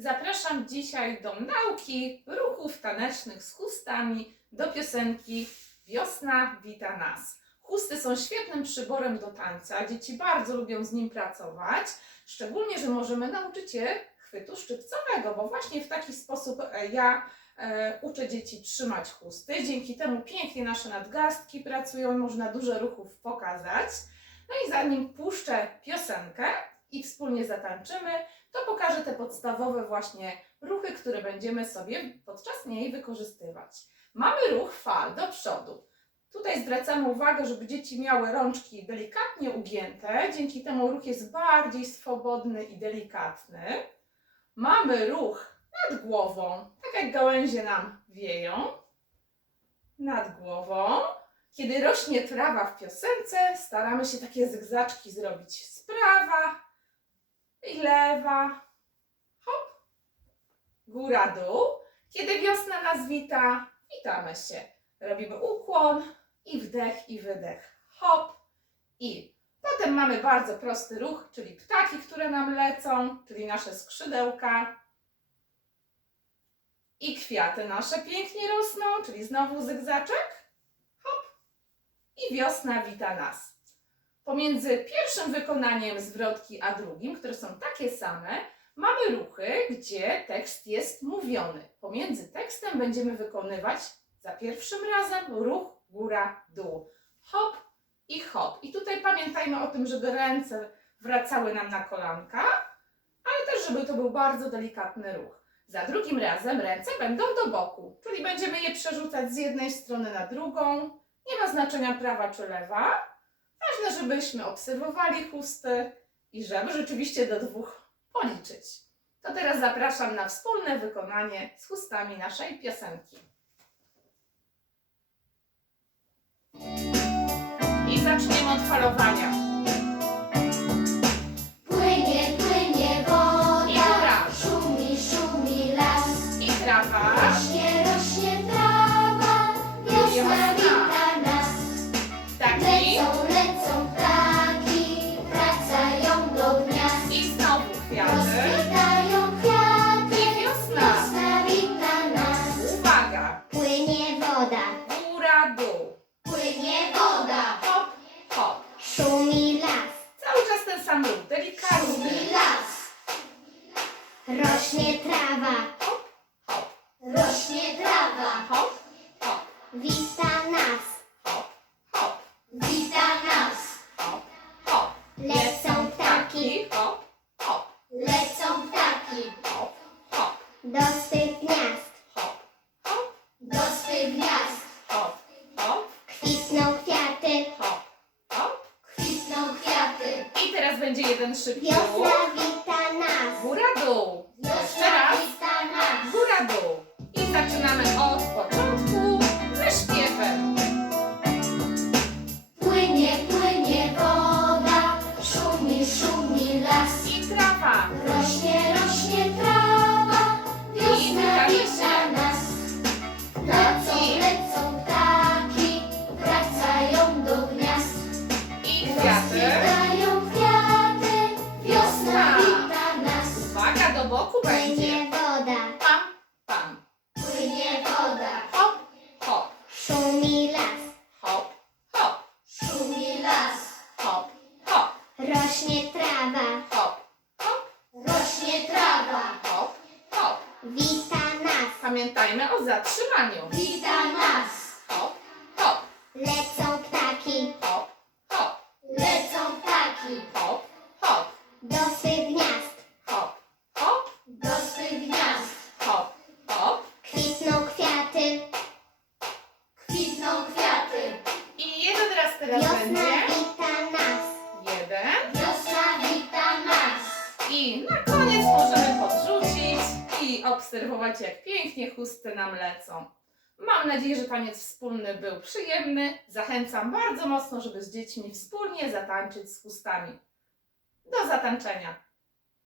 Zapraszam dzisiaj do nauki ruchów tanecznych z chustami do piosenki Wiosna wita nas. Chusty są świetnym przyborem do tańca. Dzieci bardzo lubią z nim pracować, szczególnie, że możemy nauczyć je chwytu szczypcowego, bo właśnie w taki sposób e, ja e, uczę dzieci trzymać chusty. Dzięki temu pięknie nasze nadgarstki pracują, można dużo ruchów pokazać. No i zanim puszczę piosenkę i wspólnie zatańczymy, to pokażę te podstawowe właśnie ruchy, które będziemy sobie podczas niej wykorzystywać. Mamy ruch fal do przodu. Tutaj zwracamy uwagę, żeby dzieci miały rączki delikatnie ugięte, dzięki temu ruch jest bardziej swobodny i delikatny. Mamy ruch nad głową, tak jak gałęzie nam wieją. Nad głową. Kiedy rośnie trawa w piosence, staramy się takie zygzaczki zrobić z prawa i lewa. Hop. Góra, dół. Kiedy wiosna nas wita, witamy się. Robimy ukłon i wdech i wydech. Hop i potem mamy bardzo prosty ruch, czyli ptaki, które nam lecą, czyli nasze skrzydełka. I kwiaty nasze pięknie rosną, czyli znowu zygzaczek. Hop. I wiosna wita nas. Pomiędzy pierwszym wykonaniem zwrotki a drugim, które są takie same, mamy ruchy, gdzie tekst jest mówiony. Pomiędzy tekstem będziemy wykonywać za pierwszym razem ruch góra-dół. Hop i hop. I tutaj pamiętajmy o tym, żeby ręce wracały nam na kolanka, ale też, żeby to był bardzo delikatny ruch. Za drugim razem ręce będą do boku, czyli będziemy je przerzucać z jednej strony na drugą. Nie ma znaczenia prawa czy lewa. Ważne, żebyśmy obserwowali chusty i żeby rzeczywiście do dwóch policzyć. To teraz zapraszam na wspólne wykonanie z chustami naszej piosenki. I zaczniemy od falowania. Hop. szumi las, Cały czas ten sam ruch, delikatny. szumi las. Rośnie trawa, Hop, hop, rośnie trawa, hop, hop, wita nas. hop, hop, Wita nas, hop, hop. lecą ptaki, hop, hop, lecą ptaki, hop, hop, do swych gniazd, hop, hop, do swych gniazd. hop, hop, Kwitną менше п'ятьох. Szumi las, hop, hop, szumi las. hop, hop, Rośnie trawa, hop, hop, rośnie trawa, hop, hop. wita nas, Pamiętajmy o zatrzymaniu. wita nas. Hop, hop, Lecą I na koniec możemy podrzucić i obserwować, jak pięknie chusty nam lecą. Mam nadzieję, że taniec wspólny był przyjemny. Zachęcam bardzo mocno, żeby z dziećmi wspólnie zatańczyć z chustami. Do zatańczenia!